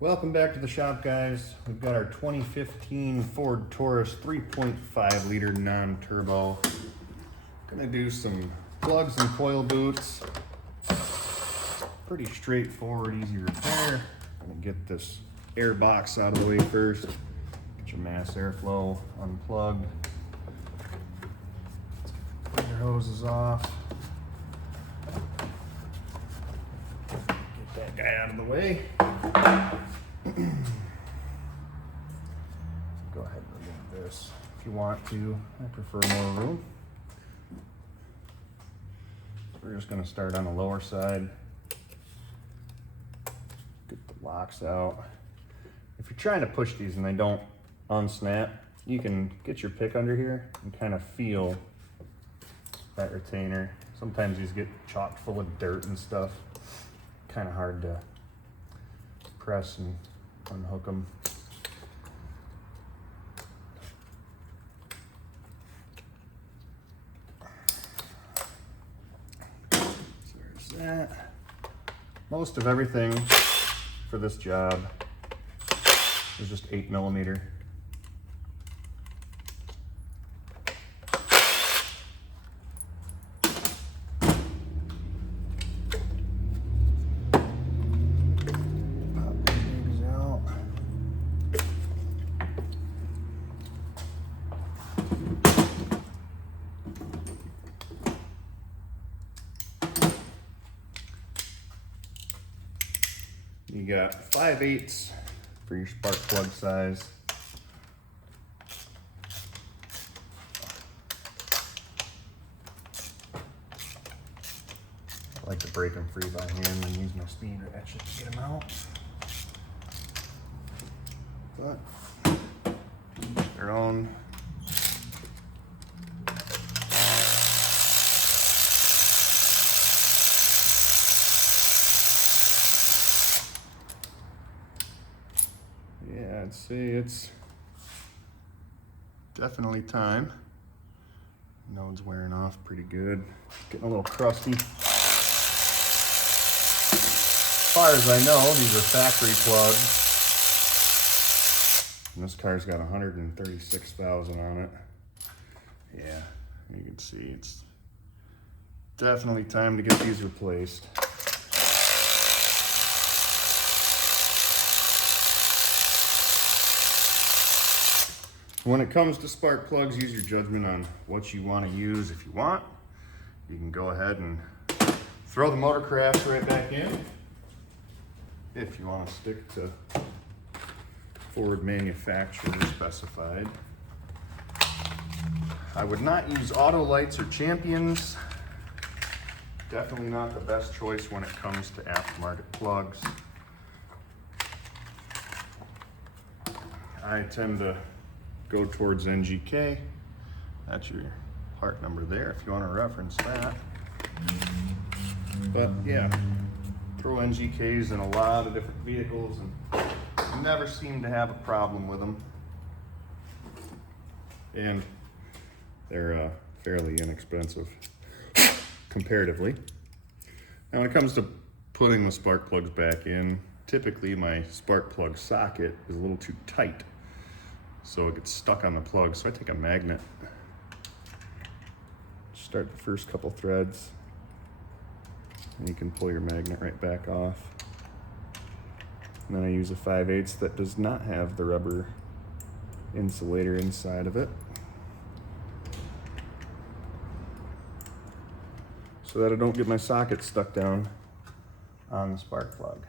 Welcome back to the shop, guys. We've got our 2015 Ford Taurus 3.5 liter non-turbo. Gonna do some plugs and coil boots. Pretty straightforward, easy repair. Gonna get this air box out of the way first. Get your mass airflow unplugged. Pull your hoses off. Get that guy out of the way. Go ahead and remove this if you want to. I prefer more room. We're just going to start on the lower side. Get the locks out. If you're trying to push these and they don't unsnap, you can get your pick under here and kind of feel that retainer. Sometimes these get chock full of dirt and stuff. Kind of hard to press and unhook them. So there's that. Most of everything for this job is just 8mm. You got 5/8 for your spark plug size. I like to break them free by hand and use my speed ratchet to get them out. But their own. Yeah, I'd say it's definitely time. Node's wearing off pretty good. Getting a little crusty. As far as I know, these are factory plugs. And this car's got 136,000 on it. Yeah, you can see it's definitely time to get these replaced. When it comes to spark plugs, use your judgment on what you want to use. If you want, you can go ahead and throw the motor crafts right back in. If you want to stick to Ford manufacturer specified. I would not use Autolites or Champions. Definitely not the best choice when it comes to aftermarket plugs. I tend to go towards NGK. That's your part number there if you want to reference that. But yeah, throw NGKs in a lot of different vehicles and never seem to have a problem with them. And they're fairly inexpensive comparatively. Now when it comes to putting the spark plugs back in, typically my spark plug socket is a little too tight, so it gets stuck on the plug. So I take a magnet, start the first couple threads, and you can pull your magnet right back off. And then I use a 5/8 that does not have the rubber insulator inside of it, so that I don't get my socket stuck down on the spark plug.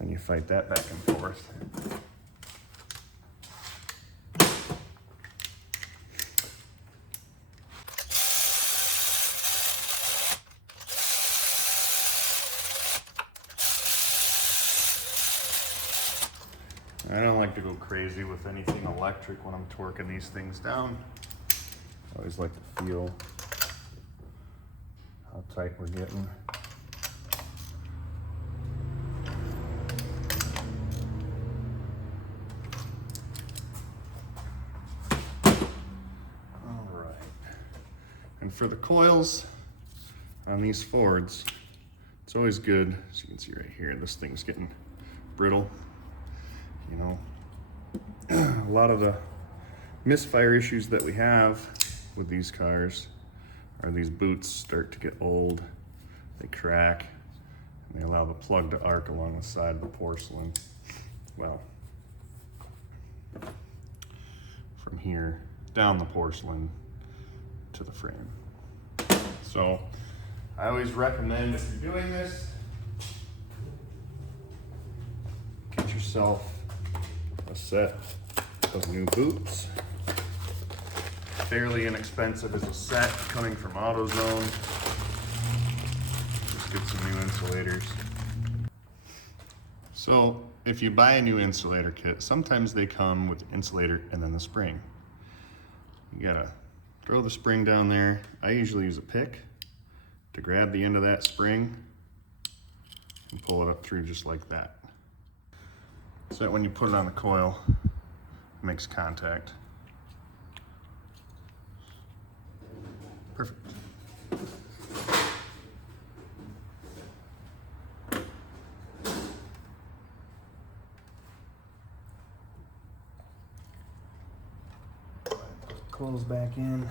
And you fight that back and forth. I don't like to go crazy with anything electric when I'm torquing these things down. I always like to feel how tight we're getting. All right. And for the coils on these Fords, it's always good, as you can see right here, this thing's getting brittle. You know, a lot of the misfire issues that we have with these cars are these boots start to get old, they crack, and they allow the plug to arc along the side of the porcelain. Well, from here down the porcelain to the frame. So I always recommend, if you're doing this, get yourself a set of new boots. Fairly inexpensive as a set, coming from AutoZone. Just get some new insulators. So if you buy a new insulator kit, sometimes they come with the insulator and then the spring. You gotta throw the spring down there. I usually use a pick to grab the end of that spring and pull it up through just like that. So that when you put it on the coil, it makes contact. Perfect. Coils back in.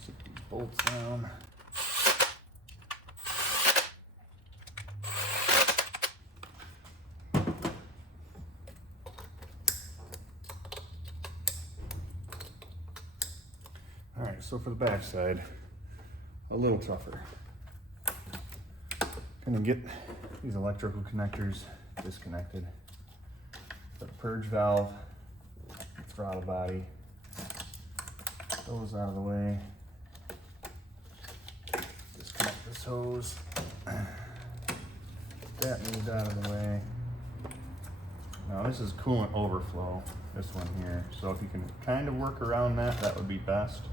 Set these bolts down. All right, so for the back side, a little tougher. Gonna get these electrical connectors disconnected. Put a purge valve, throttle body, those out of the way. Disconnect this hose. That moved out of the way. Now this is coolant overflow, this one here. So if you can kind of work around that, that would be best.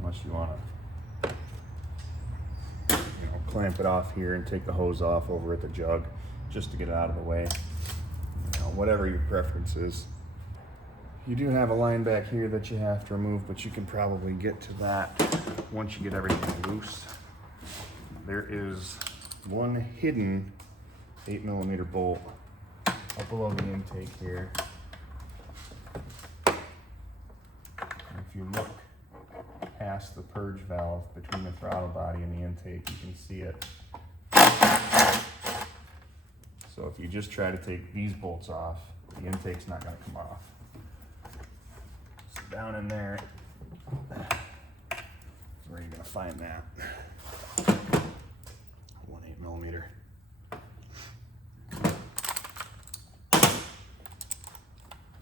Unless you want to, clamp it off here and take the hose off over at the jug just to get it out of the way. Whatever your preference is. You do have a line back here that you have to remove, but you can probably get to that once you get everything loose. There is one hidden 8mm bolt up below the intake here. And if you look past the purge valve between the throttle body and the intake, you can see it. So if you just try to take these bolts off, the intake's not going to come off. So down in there is where you're going to find that. 1 8mm.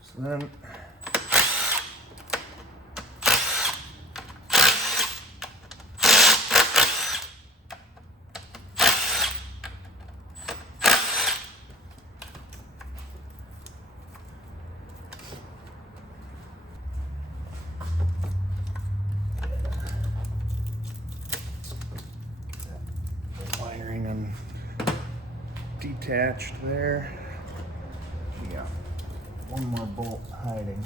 So then detached there. Yeah, one more bolt hiding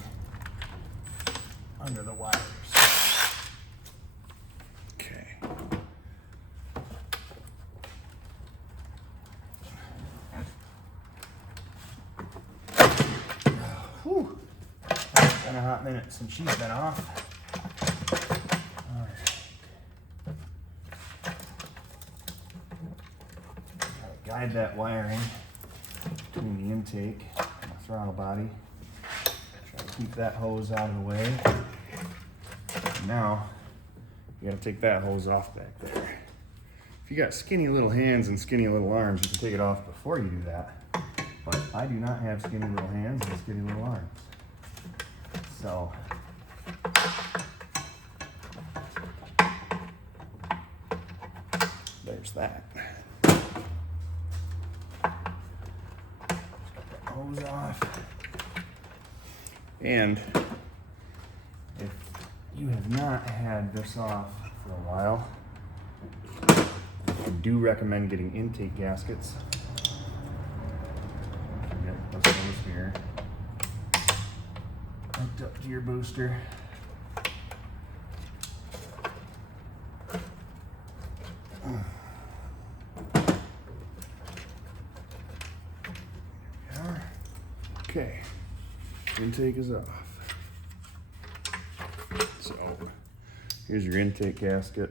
under the wires. Okay. Whew. It's been a hot minute since she's been off. All right. Guide that wiring between the intake and the throttle body. Try to keep that hose out of the way. And now, you gotta take that hose off back there. If you got skinny little hands and skinny little arms, you can take it off before you do that. But I do not have skinny little hands and skinny little arms. So, there's that. Hose off. And if you have not had this off for a while, I do recommend getting intake gaskets. Get those here. gear booster. Okay, intake is off. So here's your intake gasket.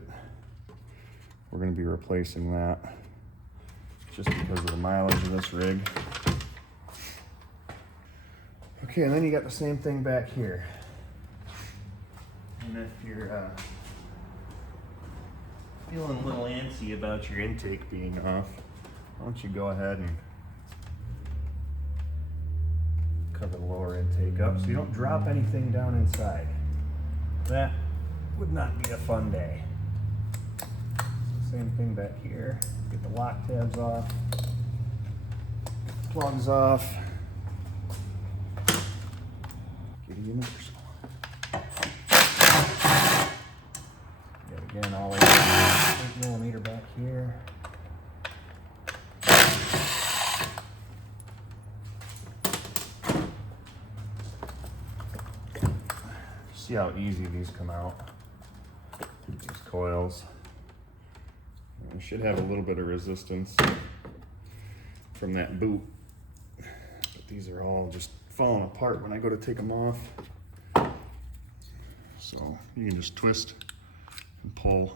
We're going to be replacing that just because of the mileage of this rig. Okay, and then you got the same thing back here. And if you're feeling a little antsy about your intake being off, why don't you go ahead and cover the lower intake up so you don't drop anything down inside. That would not be a fun day. Same thing back here. Get the lock tabs off, plugs off. Get a universal. Yet again, all 8mm back here. See how easy these come out. These coils. They should have a little bit of resistance from that boot, but these are all just falling apart when I go to take them off. So you can just twist and pull.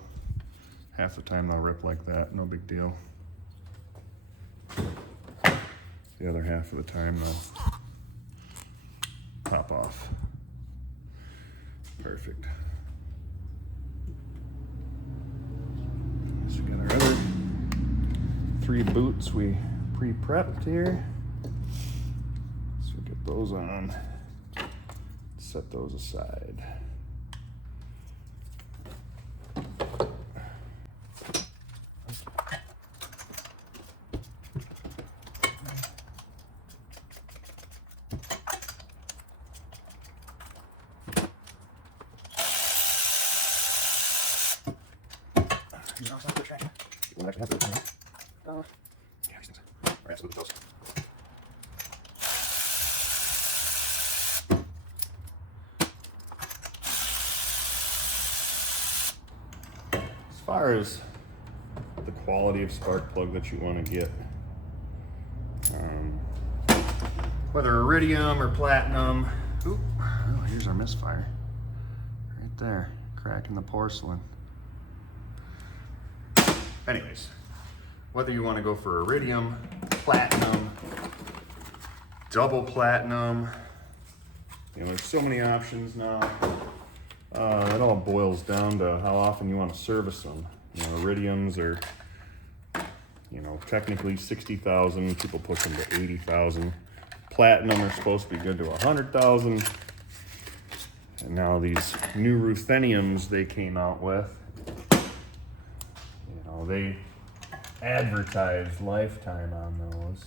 Half the time they'll rip like that, no big deal. The other half of the time they'll pop off. Perfect. So we got our other 3 boots we pre-prepped here. So we get those on, set those aside. You actually have to yeah, these things. All right, so look at those. As far as the quality of spark plug that you want to get, whether iridium or platinum. Ooh, oh, here's our misfire. Right there, cracking the porcelain. Anyways, whether you want to go for iridium, platinum, double platinum, you know, there's so many options now. It all boils down to how often you want to service them. You know, iridiums are, you know, technically 60,000. People push them to 80,000. Platinum are supposed to be good to 100,000. And now these new rutheniums they came out with, they advertise lifetime on those.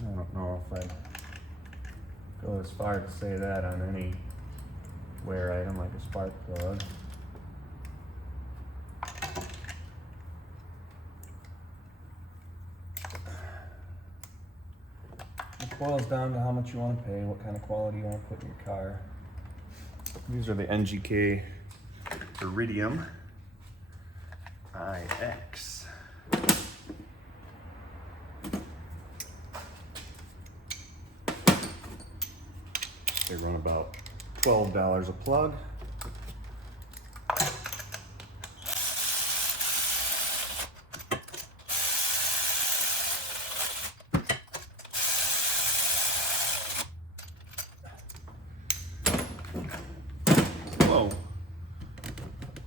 I don't know if I'd go as far to say that on any wear item like a spark plug. It boils down to how much you want to pay, what kind of quality you want to put in your car. These are the NGK Iridium IX. They run about $12 a plug. Whoa,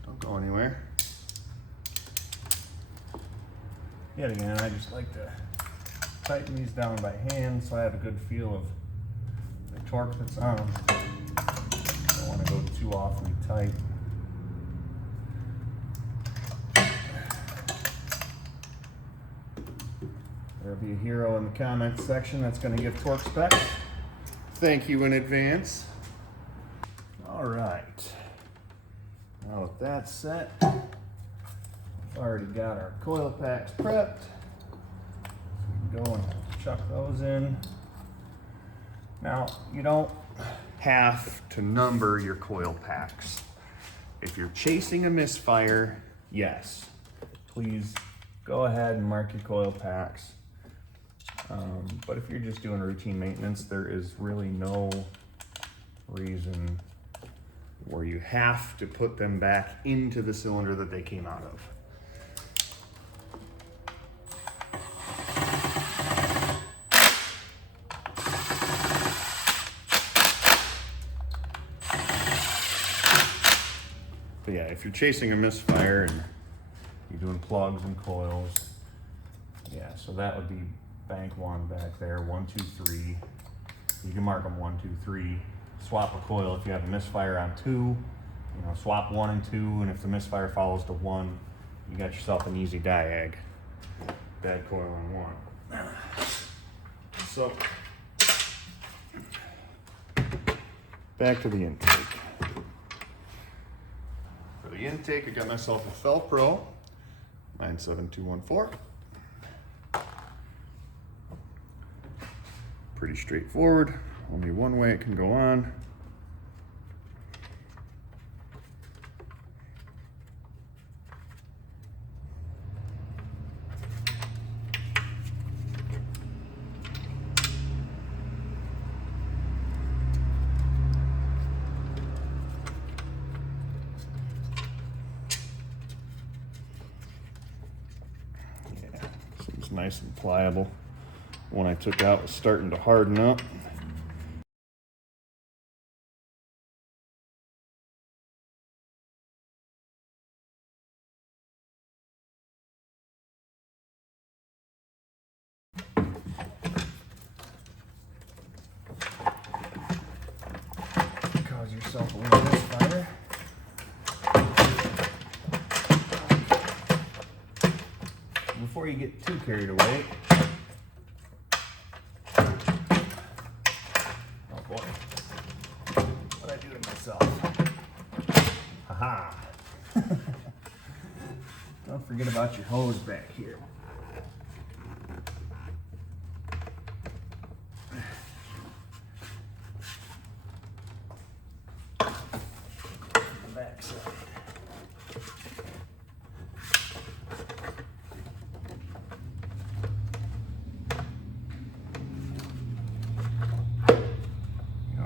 don't go anywhere. Yet again, I just like to tighten these down by hand so I have a good feel of the torque that's on them. I don't want to go too awfully tight. There'll be a hero in the comments section that's going to give torque specs. Thank you in advance. All right. Now with that set, we've already got our coil packs prepped. We can go and chuck those in. Now, you don't have to number your coil packs. If you're chasing a misfire, yes, please go ahead and mark your coil packs. But if you're just doing routine maintenance, there is really no reason where you have to put them back into the cylinder that they came out of. But yeah, if you're chasing a misfire and you're doing plugs and coils, yeah, so that would be bank one back there, 1, 2, 3. You can mark them 1, 2, 3. Swap a coil if you have a misfire on 2. You know, swap 1 and 2, and if the misfire follows to 1, you got yourself an easy diag. Bad coil on 1. So, back to the intake. For the intake, I got myself a Felpro 97214. Pretty straightforward. Only one way it can go on. Yeah, seems nice and pliable. One I took out was starting to harden up. Cause yourself a little misfire. Before you get too carried away, oh boy, what'd I do to myself? Haha. Don't forget about your hose back here. Back side.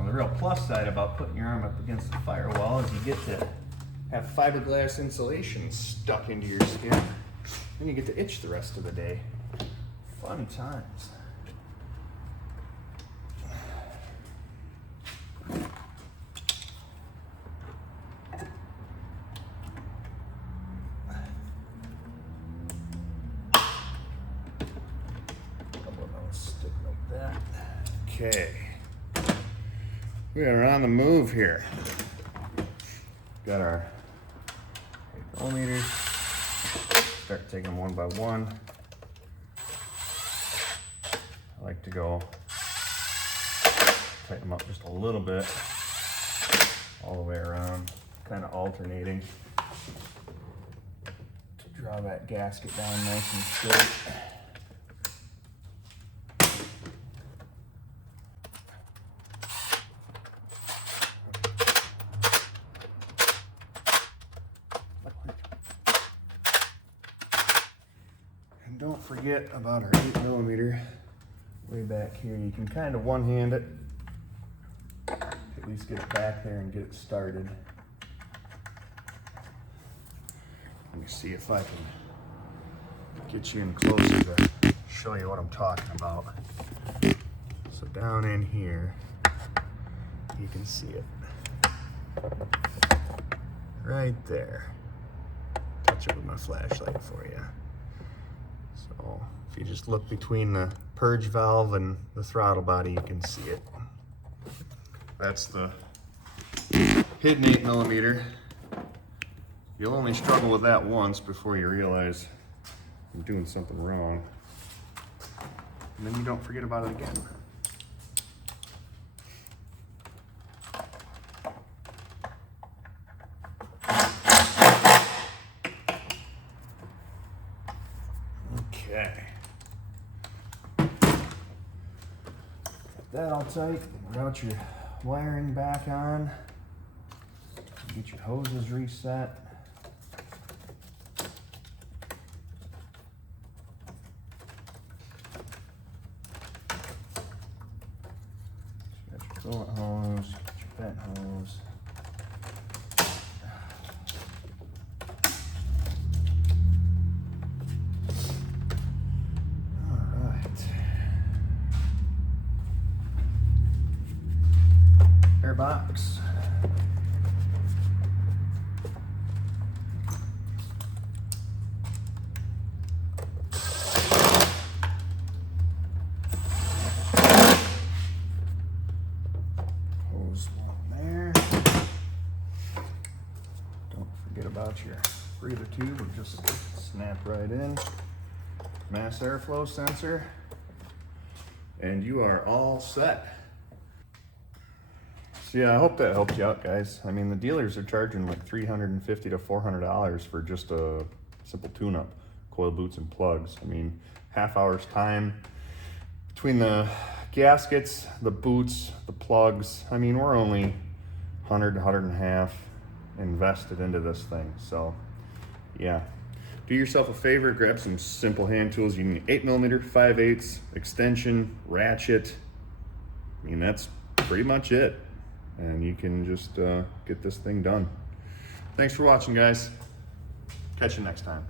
The real plus side about putting your arm up against the firewall is you get to have fiberglass insulation stuck into your skin, and you get to itch the rest of the day. Fun times. Couple of those stick like that. Okay. We are on the move here. Got our 8mm. Start taking them one by one. I like to go tighten them up just a little bit all the way around, kind of alternating to draw that gasket down nice and straight. Don't forget about our 8mm way back here. You can kind of one-hand it, at least get it back there and get it started. Let me see if I can get you in closer to show you what I'm talking about. So down in here, you can see it. Right there. Touch it with my flashlight for you. So if you just look between the purge valve and the throttle body, you can see it. That's the hidden 8mm. You'll only struggle with that once before you realize you're doing something wrong. And then you don't forget about it again. Okay. Got that all tight. Route your wiring back on. Get your hoses reset. Got your fillet hose, get your vent hose. Air box. Hose one there. Don't forget about your breather tube, or just snap right in. Mass airflow sensor. And you are all set. So yeah, I hope that helped you out, guys. I mean, the dealers are charging like $350 to $400 for just a simple tune-up, coil boots and plugs. I mean, half hour's time between the gaskets, the boots, the plugs. I mean, we're only 100 and a half invested into this thing. So yeah, do yourself a favor, grab some simple hand tools. You need 8mm, 5/8, extension, ratchet. I mean, that's pretty much it. And you can just get this thing done. Thanks for watching, guys. Catch you next time.